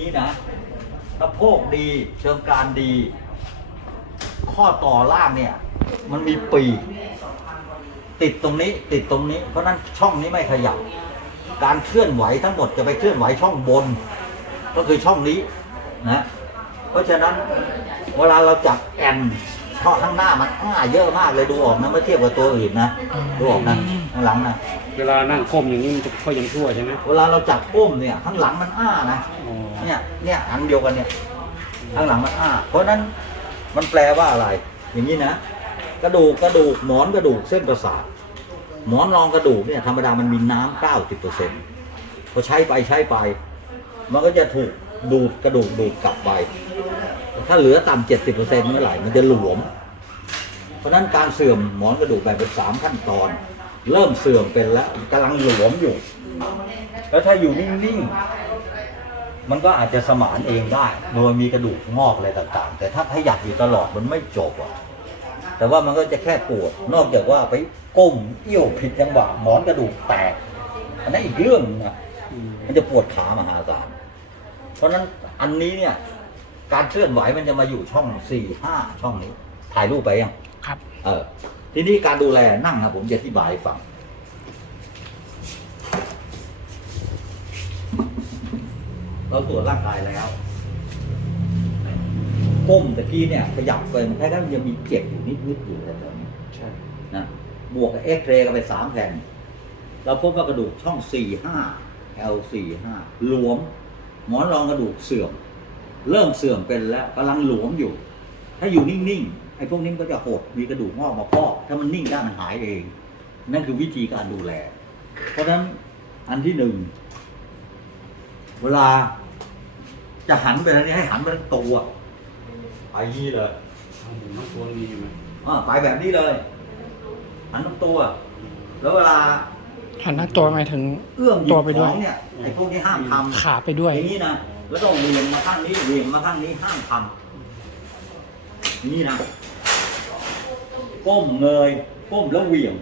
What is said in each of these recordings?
นี้นะสะโพกดีเชิงกรานดี ข้อต่อล่างเนี่ย มันมีปีกติดตรงนี้ติดตรงนี้ เพราะฉะนั้นช่องนี้ไม่ขยับ การเคลื่อนไหวทั้งหมดจะไปเคลื่อนไหวช่องบน ก็คือช่องนี้นะเพราะฉะนั้นเวลาเราจับแอนช่อข้างหน้ามันอ้าเยอะมากเลยดูออกนะเมื่อเทียบกับตัวอื่นนะดูออกนะข้างหลังนะเวลานั่งก้มอย่างนี้มันจะค่อยยังชั่วใช่ไหมเวลาเราจับก้มเนี่ยข้างหลังมันอ้านะอ๋อ เนี่ยเนี่ยอันเดียวกันเนี่ยข้างหลังมันอ้าเพราะนั้นมันแปลว่าอะไร อย่างนี้นะกระดูกกระดูกหมอนกระดูกเส้นประสาทหมอนรองกระดูกเนี่ยธรรมดามันมีน้ำเก้าสิบเปอร์เซ็นต์พอใช้ไปใช้ไป มันก็จะถูกดูดกระดูกดูดกลับไป ถ้าเหลือต่ำเจ็ดสิบเปอร์เซ็นต์เมื่อไหร่มันจะหลวม เพราะฉะนั้นการเสื่อมหมอนกระดูกแบ่งเป็นสามขั้นตอน เริ่มเสื่อมเป็นแล้วกำลังหลวมอยู่ แล้วถ้าอยู่นิ่งๆ มันก็อาจจะสมานเองได้ โดยมีกระดูกงอกอะไรต่างๆ แต่ถ้าขยับอยู่ตลอดมันไม่จบอะแต่ว่ามันก็จะแค่ปวด นอกจากว่าไปก้มเอี้ยวผิดจังหวะหมอนกระดูกแตก อันนั้นอีกเรื่องหนึงนะอืมมันจะปวดขามหาศาลเพราะฉะนั้นอันนี้เนี่ย การเคลื่อนไหวมันจะมาอยู่ช่องสี่ห้าช่องนี้ ถ่ายรูปไปยังครับ เออทีนี้การดูแลนั่งนะผมจะอธิบายให้ฟัง เราตรวจร่างกายแล้วก้มตะกี้เนี่ยขยับไปมันแค่นั้นมันยังมีเจ็บอยู่นิดๆอยู่แต่ตอนนี้ใช่นะบวกกับเอ็กเรย์กันไปสามแผ่นเราพบว่ากระดูกช่องสี่ห้า L สี่ห้าหลวม หมอนรองกระดูกเสื่อม เริ่มเสื่อมเป็นแล้วกำลังหลวมอยู่ ถ้าอยู่นิ่งๆไอ้พวกนี้มันก็จะหดมีกระดูกงอกมาพอกถ้ามันนิ่งได้มันหายเอง นั่นคือวิธีการดูแล เพราะฉะนั้นอันที่หนึ่งเวลา จะหันไปทางนี้ให้หันไปทั้งตัวไปยี่เลยเอาหมุนทั้งตัวมีอยู่ไหมอ่าไปแบบนี้เลย หันทั้งตัว แล้วเวลาหันหน้าตัวหมายถึง เอื้อมหยิบตัวไปด้วยของเนี่ยไอ้พวกนี้ห้ามทำ ขาไปด้วย อย่างนี้นะแล้วต้องเวียงมาข้างนี้เวียงมาข้างนี้ห้ามทำอย่างนี้นะก้มเงยก้มแล้วเหวี่ยง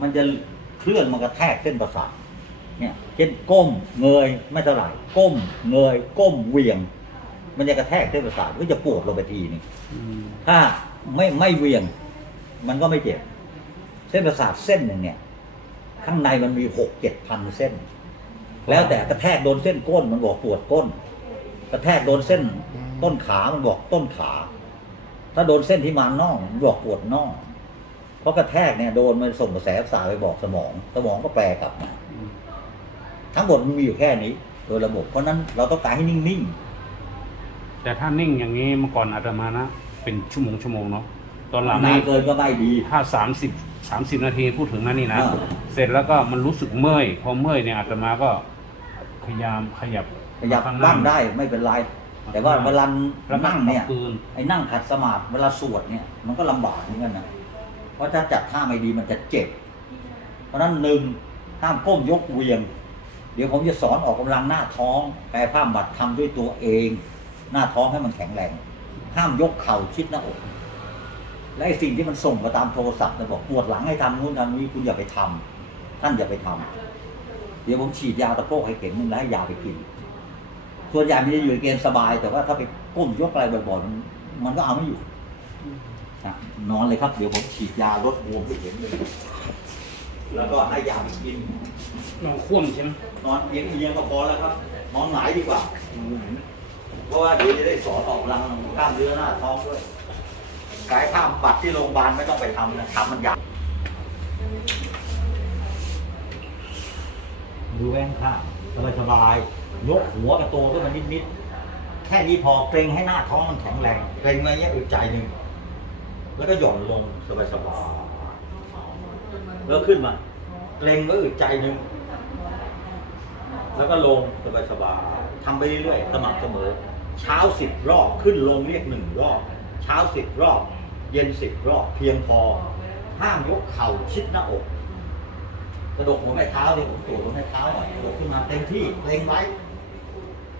มันจะเคลื่อนมากระแทกเส้นประสาท เนี่ยเช่นก้มเงยไม่เท่าไหร่ก้มเงยก้มเวียง มันจะกระแทกเส้นประสาทก็จะปวดลงไปทีนึงถ้าไม่ไม่เวียง มันก็ไม่เจ็บเส้นประสาทเส้นหนึ่งเนี่ยข้างในมันมีหกเจ็ดพันเส้น แล้วแต่กระแทกโดนเส้นก้นมันบอกปวดก้น กระแทกโดนเส้นต้นขามันบอกต้นขา ถ้าโดนเส้นที่มาน่องมันบอกปวดน่องเพราะกระแทกเนี่ยโดนมันส่งกระแสประสาทไปบอกสมอง สมองก็แปลกลับมา ทั้งหมดมันมีอยู่แค่นี้ โดยระบบ เพราะฉะนั้นเราต้องการให้นิ่งแต่ถ้านิ่งอย่างนี้เมื่อก่อนอาตมานะ เป็นชั่วโมงชั่วโมงเนาะตอนหลังๆนานี่นเกินก็ไม่ดี ถ้าสามสิบสามสิบนาทีพูดถึงนั่นนี่นะ อ่า เสร็จแล้วก็มันรู้สึกเมื่อย พอเมื่อยเนี่ยอาตมาก็พยายามขยับขยับข้หน้บ้างได้ไม่เป็นไร แต่ว่าเวลาแล้วก็นั่งเนี่ยปืน ไอ้นั่งขัดสมาธิเวลาสวดเนี่ยมันก็ลำบากเหมือนกันนะ เพราะถ้าจัดท่าไม่ดีมันจะเจ็บ เพราะฉะนั้นหนึ่งห้ามก้มยกเหวียง เดี๋ยวผมจะสอนออกกำลังหน้าท้องกายภาพบัดทำด้วยตัวเอง หน้าท้องให้มันแข็งแรง ห้ามยกเข่าชิดหน้าอก และไอ้สิ่งที่มันส่งมาตามโทรศัพท์นี่ยบอกปวดหลังให้ทำนู่นทำนี้คุณอย่าไปทำท่านอย่าไปทำเดี๋ยวผมฉีดยาตะโพกให้เข็มนึงแล้วให้ยาไปกินส่วนใหญ่มันจะอยู่ในเกณฑ์สบาย แต่ว่าถ้าไปก้มยกอะไรบ่อยๆมันมันก็เอาไม่อยู่นอนเลยครับ เดี๋ยวผมฉีดยาลดบวมไปเข็มหนึง แล้วก็ให้ยาไปกิน นอนคว่ำใช่ไหมนอนเอียงเอียงก็พอแล้วครับ นอนหงายดีกว่า เพราะว่าเดี๋ยวจะได้สอนออกกำลังกล้ามเนื้อหน้าท้องด้วยกายข้ามบัตรที่โรงพยาบาลไม่ต้องไปทำนะทำมันยากดูแว่งข้างสบายสบายๆยกหัวกับตัวขึ้นมานิดๆแค่นี้พอเกรงให้หน้าท้องมันแข็งแรงเกรงมาเนี้ยอึดใจหนึ่งแล้วก็หย่อนลงสบายสบายๆ แล้วขึ้นมาเกรงก็อึดใจหนึ่งแล้วก็ลงสบายสบายๆทำไปเรื่อยๆสม่ำเสมอ เช้าสิบรอบขึ้นลงเรียกหนึ่งรอบ เช้าสิบรอบ เย็นสิบรอบ เพียงพอ ห้ามยกเข่าชิดหน้าอกกระดกหัวแม่เท้าเนี่ยผมตรวจหัวแม่เท้าหน่อยกระดกขึ้นมาเต็มที่เกรงไว้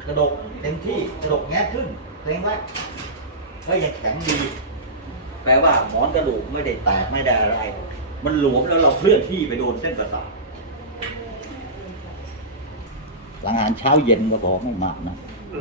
กระดกเต็มที่กระดกแงะขึ้นเกรงไว้เฮ้ยยังแข็งดี แปลว่าหมอนกระดูกไม่ได้แตกไม่ได้อะไร มันหลวมแล้วเราเคลื่อนที่ไปโดนเส้นประสาทหลังอาหารเช้าเย็นก็บอกไม่มากนะ